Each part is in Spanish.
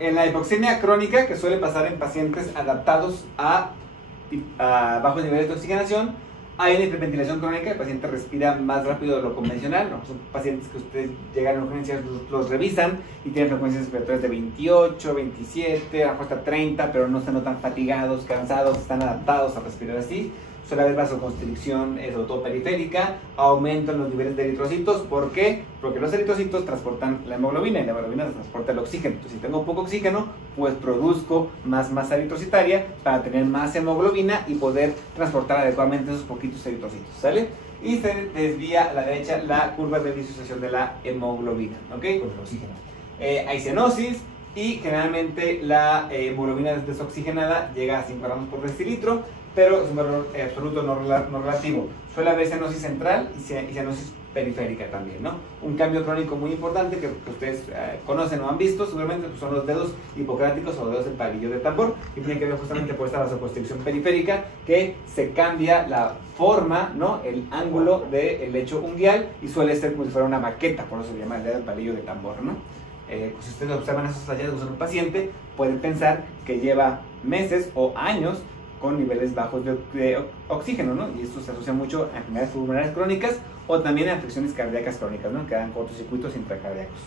En la hipoxemia crónica, que suele pasar en pacientes adaptados a bajos niveles de oxigenación, hay una hiperventilación crónica, el paciente respira más rápido de lo convencional, ¿no? Son pacientes que ustedes llegan a urgencias, los revisan y tienen frecuencias respiratorias de 28, 27, a lo mejor hasta 30, pero no se notan fatigados, cansados, están adaptados a respirar así. Suele haber vasoconstricción, sobre todo periférica, aumento en los niveles de eritrocitos. ¿Por qué? Porque los eritrocitos transportan la hemoglobina y la hemoglobina transporta el oxígeno. Entonces, si tengo poco oxígeno, pues produzco más masa eritrocitaria para tener más hemoglobina y poder transportar adecuadamente esos poquitos eritrocitos, ¿sale? Y se desvía a la derecha la curva de disociación de la hemoglobina, ¿ok? Con el oxígeno. Hay cianosis y generalmente la hemoglobina desoxigenada llega a 5 gramos por decilitro, pero es un valor absoluto no relativo. Suele haber cianosis central y cianosis periférica también, ¿no? Un cambio crónico muy importante que ustedes conocen o han visto seguramente, pues son los dedos hipocráticos o dedos del palillo de tambor, que tiene que ver justamente por esta vasoconstricción periférica, que se cambia la forma, ¿no? El ángulo del lecho unguial y suele ser como si fuera una baqueta, por eso se llama el dedo del palillo de tambor, ¿no? Pues si ustedes observan esos hallazgos en un paciente, pueden pensar que lleva meses o años con niveles bajos de oxígeno, ¿no? Y esto se asocia mucho a enfermedades pulmonares crónicas o también a afecciones cardíacas crónicas, ¿no? Que dan cortocircuitos intracardíacos.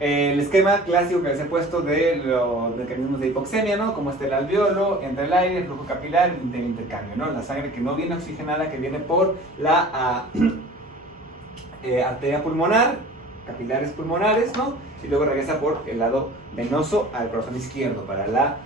El esquema clásico que les he puesto de los mecanismos de hipoxemia, ¿no? Como el alveolo, entra el aire, el flujo capilar y el intercambio, ¿no? La sangre que no viene oxigenada, que viene por la arteria pulmonar, capilares pulmonares, ¿no? Y luego regresa por el lado venoso al corazón izquierdo para la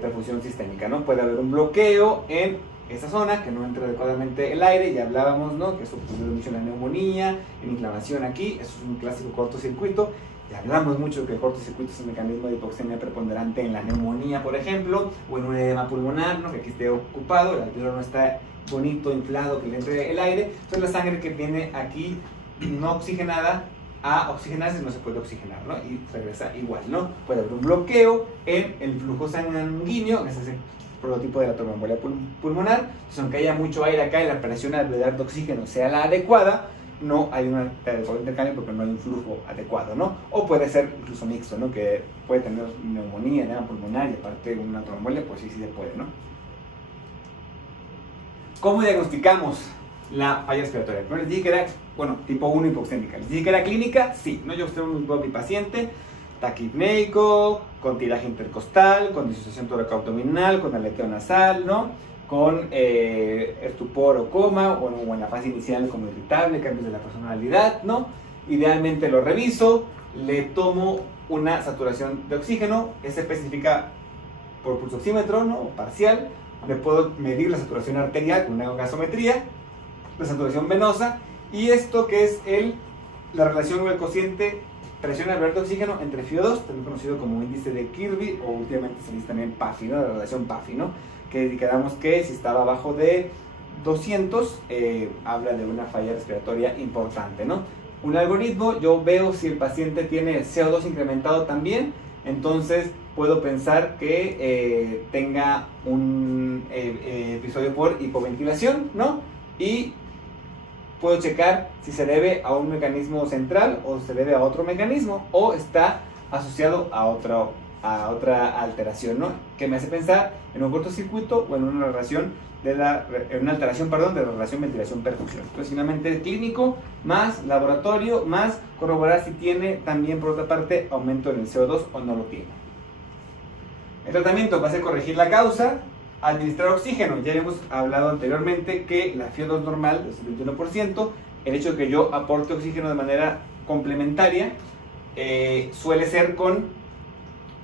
perfusión sistémica, ¿no? Puede haber un bloqueo en esa zona, que no entra adecuadamente el aire, ya hablábamos, ¿no? Que eso puede mucho en la neumonía, en inflamación aquí, eso es un clásico cortocircuito. Ya hablamos mucho que el cortocircuito es un mecanismo de hipoxemia preponderante en la neumonía, por ejemplo, o en un edema pulmonar, ¿no? Que aquí esté ocupado, el alveolo no está bonito, inflado, que le entre el aire. Entonces la sangre que viene aquí no oxigenada a oxigenarse no se puede oxigenar, ¿no? Y regresa igual, ¿no? Puede haber un bloqueo en el flujo sanguíneo, que es ese prototipo de la tromboembolia pulmonar. Entonces, aunque haya mucho aire acá y la presión alveolar de oxígeno sea la adecuada, no hay un adecuado intercambio porque no hay un flujo adecuado, ¿no? O puede ser incluso mixto, ¿no? Que puede tener neumonía, edema pulmonar y aparte una tromboembolia, pues sí se puede, ¿no? ¿Cómo diagnosticamos la falla respiratoria? Primero les dije que era, bueno, tipo 1 hipoxémica. Les dije que era clínica, sí, ¿no? Yo observo mi paciente taquipneico, con tiraje intercostal, con disociación toracoabdominal, con aleteo nasal, ¿no? Con estupor o coma, o en la fase inicial como irritable, cambios de la personalidad, ¿no? Idealmente lo reviso, le tomo una saturación de oxígeno, se especifica por pulsoxímetro, ¿no? Parcial. Le puedo medir la saturación arterial con una gasometría, la saturación venosa, y esto que es la relación del cociente presión alveolar de oxígeno entre FiO2, también conocido como índice de Kirby, o últimamente se dice también PAFI, ¿no? La relación PAFI, ¿no? Que quedamos que si estaba abajo de 200, habla de una falla respiratoria importante, ¿no? Un algoritmo, yo veo si el paciente tiene CO2 incrementado también, entonces puedo pensar que tenga un episodio por hipoventilación, ¿no? Y puedo checar si se debe a un mecanismo central o se debe a otro mecanismo o está asociado a otra alteración, ¿no? Que me hace pensar en un cortocircuito o en una alteración de la relación ventilación-perfusión. Entonces, finalmente, clínico más laboratorio más corroborar si tiene también, por otra parte, aumento en el CO2 o no lo tiene. El tratamiento va a ser corregir la causa, administrar oxígeno. Ya hemos hablado anteriormente que la FiO2 normal es el 21%. El hecho de que yo aporte oxígeno de manera complementaria suele ser con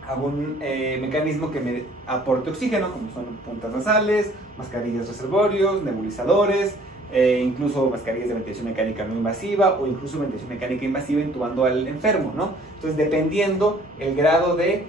algún mecanismo que me aporte oxígeno, como son puntas nasales, mascarillas reservorios, nebulizadores, incluso mascarillas de ventilación mecánica no invasiva o incluso ventilación mecánica invasiva intubando al enfermo, ¿no? Entonces, dependiendo el grado de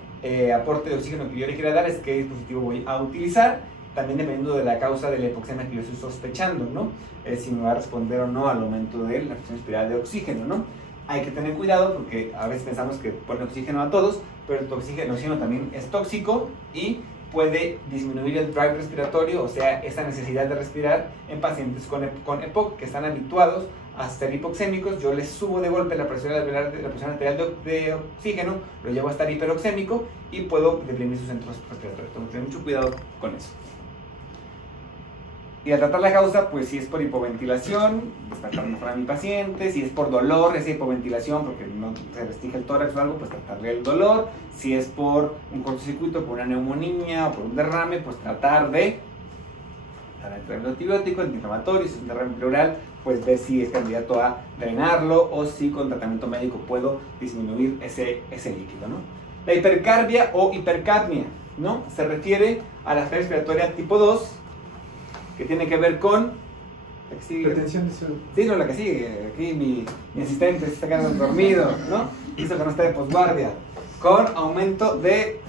aporte de oxígeno que yo le quiera dar, es qué dispositivo voy a utilizar, también dependiendo de la causa de la hipoxemia que yo estoy sospechando, ¿no? Si me va a responder o no al aumento de la presión espiral de oxígeno, ¿no? Hay que tener cuidado porque a veces pensamos que pone oxígeno a todos, pero el oxígeno también es tóxico y puede disminuir el drive respiratorio, o sea, esa necesidad de respirar en pacientes con EPOC que están habituados a ser hipoxémicos. Yo les subo de golpe la presión arterial de oxígeno, lo llevo a estar hiperoxémico y puedo deprimir sus centros respiratorios. Tengo que tener mucho cuidado con eso. Y al tratar la causa, pues si es por hipoventilación, pues tratar de mejorar a mi paciente. Si es por dolor, esa hipoventilación, porque no se restringe el tórax o algo, pues tratarle el dolor. Si es por un cortocircuito, por una neumonía o por un derrame, pues tratar de dar el antibiótico, antiinflamatorio. Si es un derrame pleural, pues ver si es candidato a drenarlo o si con tratamiento médico puedo disminuir ese líquido, ¿no? La hipercarbia o hipercapnia, ¿no? Se refiere a la falla respiratoria tipo 2, que tiene que ver con... Retención de CO2. Sí, no, la que sigue. Aquí mi asistente se está quedando dormido, ¿no? Eso que no está de posguardia. Con aumento de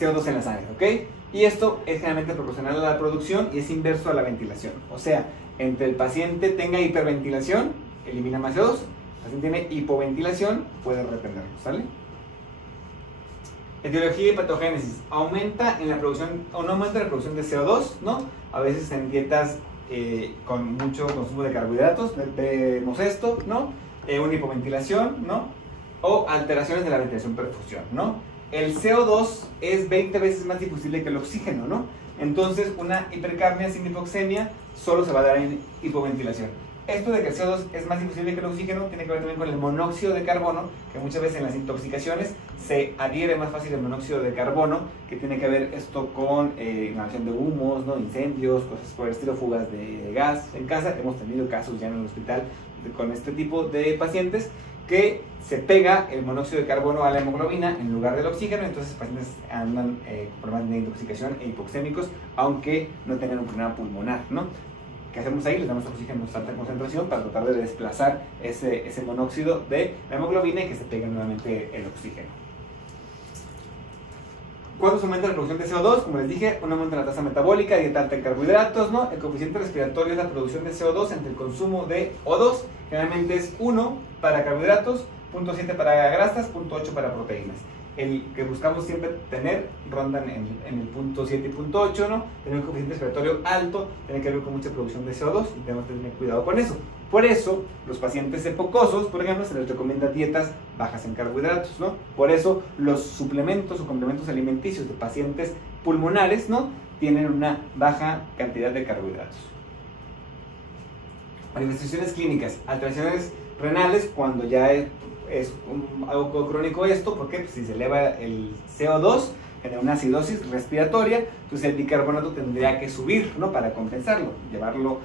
CO2 en la sangre, ¿ok? Y esto es generalmente proporcional a la producción y es inverso a la ventilación. O sea, entre el paciente tenga hiperventilación, elimina más CO2. El paciente tiene hipoventilación, puede retenerlo, ¿sale? Etiología y patogénesis. Aumenta en la producción, o no aumenta la producción de CO2, ¿no? A veces en dietas con mucho consumo de carbohidratos, vemos esto, ¿no? Una hipoventilación, ¿no? O alteraciones de la ventilación-perfusión, ¿no? El CO2 es 20 veces más difusible que el oxígeno, ¿no? Entonces, una hipercapnia sin hipoxemia solo se va a dar en hipoventilación. Esto de que el CO2 es más difusible que el oxígeno tiene que ver también con el monóxido de carbono, que muchas veces en las intoxicaciones se adhiere más fácil el monóxido de carbono, que tiene que ver esto con inhalación de humos, ¿no? Incendios, cosas por el estilo, fugas de gas en casa. Hemos tenido casos ya en el hospital con este tipo de pacientes que se pega el monóxido de carbono a la hemoglobina en lugar del oxígeno, entonces los pacientes andan con problemas de intoxicación e hipoxémicos, aunque no tengan un problema pulmonar, ¿no? ¿Qué hacemos ahí? Les damos oxígeno a alta concentración para tratar de desplazar ese monóxido de la hemoglobina y que se pegue nuevamente el oxígeno. ¿Cuándo se aumenta la producción de CO2? Como les dije, un aumento en la tasa metabólica, dieta alta en carbohidratos, ¿no? El coeficiente respiratorio es la producción de CO2 entre el consumo de O2, generalmente es 1 para carbohidratos, 0.7 para grasas, 0.8 para proteínas. El que buscamos siempre tener rondan en el 0.7 y 0.8, ¿no? Tener un coeficiente respiratorio alto tiene que ver con mucha producción de CO2 y tenemos que tener cuidado con eso. Por eso, los pacientes epocosos, por ejemplo, se les recomienda dietas bajas en carbohidratos, ¿no? Por eso, los suplementos o complementos alimenticios de pacientes pulmonares, ¿no? Tienen una baja cantidad de carbohidratos. Manifestaciones clínicas, alteraciones renales cuando ya es algo crónico esto, porque pues, si se eleva el CO2, genera una acidosis respiratoria, entonces el bicarbonato tendría que subir, ¿no? Para compensarlo, llevarlo,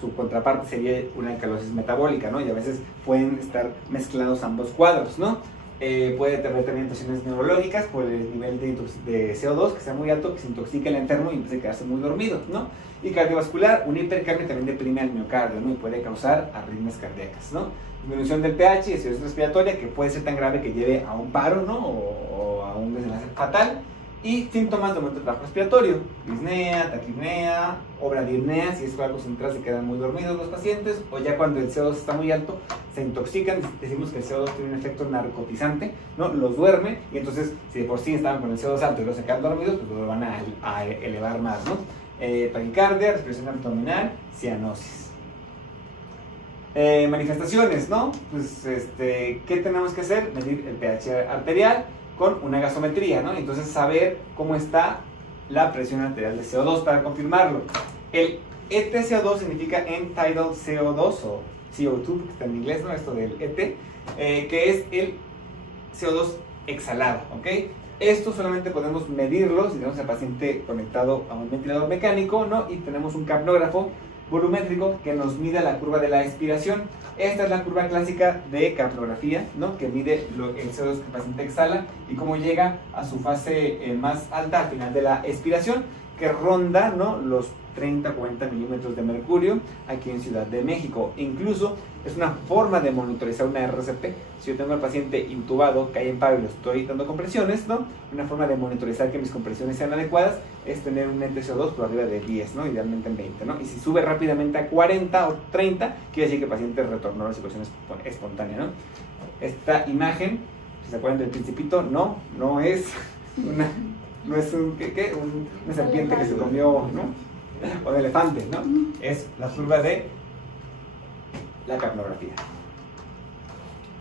su contraparte sería una alcalosis metabólica, ¿no? Y a veces pueden estar mezclados ambos cuadros, ¿no? Puede tener también situaciones neurológicas por el nivel de CO2 que sea muy alto, que se intoxique el enfermo y empiece a quedarse muy dormido, ¿no? Y cardiovascular, una hipercapnia también deprime al miocardio, ¿no? Y puede causar arritmias cardíacas, ¿no? Disminución del pH y acidosis respiratoria, que puede ser tan grave que lleve a un paro, ¿no? O a un desenlace fatal. Y síntomas de aumento del trabajo respiratorio, disnea, taquipnea, o bradipnea, si es algo central se quedan muy dormidos los pacientes, o ya cuando el CO2 está muy alto, se intoxican, decimos que el CO2 tiene un efecto narcotizante, ¿no? Los duerme, y entonces si de por sí estaban con el CO2 alto y luego se quedan dormidos, pues lo van a elevar más, ¿no? Taquicardia, respiración abdominal, cianosis. Manifestaciones, ¿no? Pues, ¿qué tenemos que hacer? Medir el pH arterial con una gasometría, ¿no? Entonces saber cómo está la presión arterial de CO2 para confirmarlo. El EtCO2 significa end-tidal CO2 o CO2, que está en inglés, ¿no? Esto del ET, que es el CO2 exhalado, ¿ok? Esto solamente podemos medirlo si tenemos al paciente conectado a un ventilador mecánico, ¿no? Y tenemos un capnógrafo volumétrico que nos mide la curva de la expiración. Esta es la curva clásica de capnografía, ¿no? Que mide el CO2 que el paciente exhala y cómo llega a su fase más alta al final de la expiración, que ronda, ¿no? Los 30-40 milímetros de mercurio aquí en Ciudad de México. Incluso es una forma de monitorizar una RCP. Si yo tengo al paciente intubado, cae en paro y lo estoy dando compresiones, ¿no? Una forma de monitorizar que mis compresiones sean adecuadas es tener un EtCO2 por arriba de 10, ¿no? Idealmente en 20, ¿no? Y si sube rápidamente a 40 o 30, quiere decir que el paciente retornó a la circulación espontánea, ¿no? Esta imagen, si se acuerdan del Principito, no es una no es una serpiente que se comió, ¿no? O un elefante, ¿no? Es la curva de la capnografía.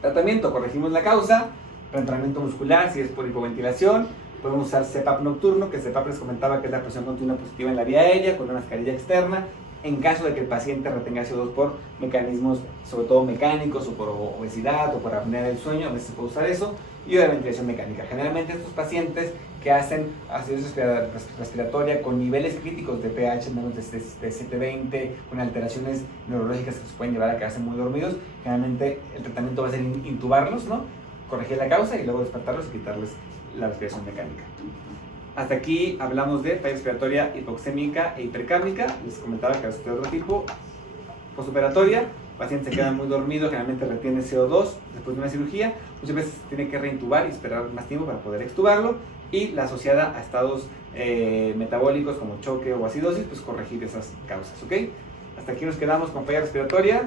Tratamiento, corregimos la causa, reentrenamiento muscular, si es por hipoventilación, podemos usar CPAP nocturno, que CPAP les comentaba que es la presión continua positiva en la vía aérea, con una mascarilla externa, en caso de que el paciente retenga CO2 por mecanismos, sobre todo mecánicos, o por obesidad, o por apnea del sueño, a veces se puede usar eso, y de ventilación mecánica. Generalmente estos pacientes que hacen acidosis respiratoria con niveles críticos de pH menos de 720, con alteraciones neurológicas que se pueden llevar a quedarse muy dormidos, generalmente el tratamiento va a ser intubarlos, ¿no? Corregir la causa y luego despertarlos y quitarles la respiración mecánica. Hasta aquí hablamos de falla respiratoria hipoxémica e hipercápnica. Les comentaba que es de otro tipo. Postoperatoria, el paciente se queda muy dormido, generalmente retiene CO2 después de una cirugía, muchas veces tiene que reintubar y esperar más tiempo para poder extubarlo, y la asociada a estados metabólicos como choque o acidosis, pues corregir esas causas, ¿ok? Hasta aquí nos quedamos con falla respiratoria.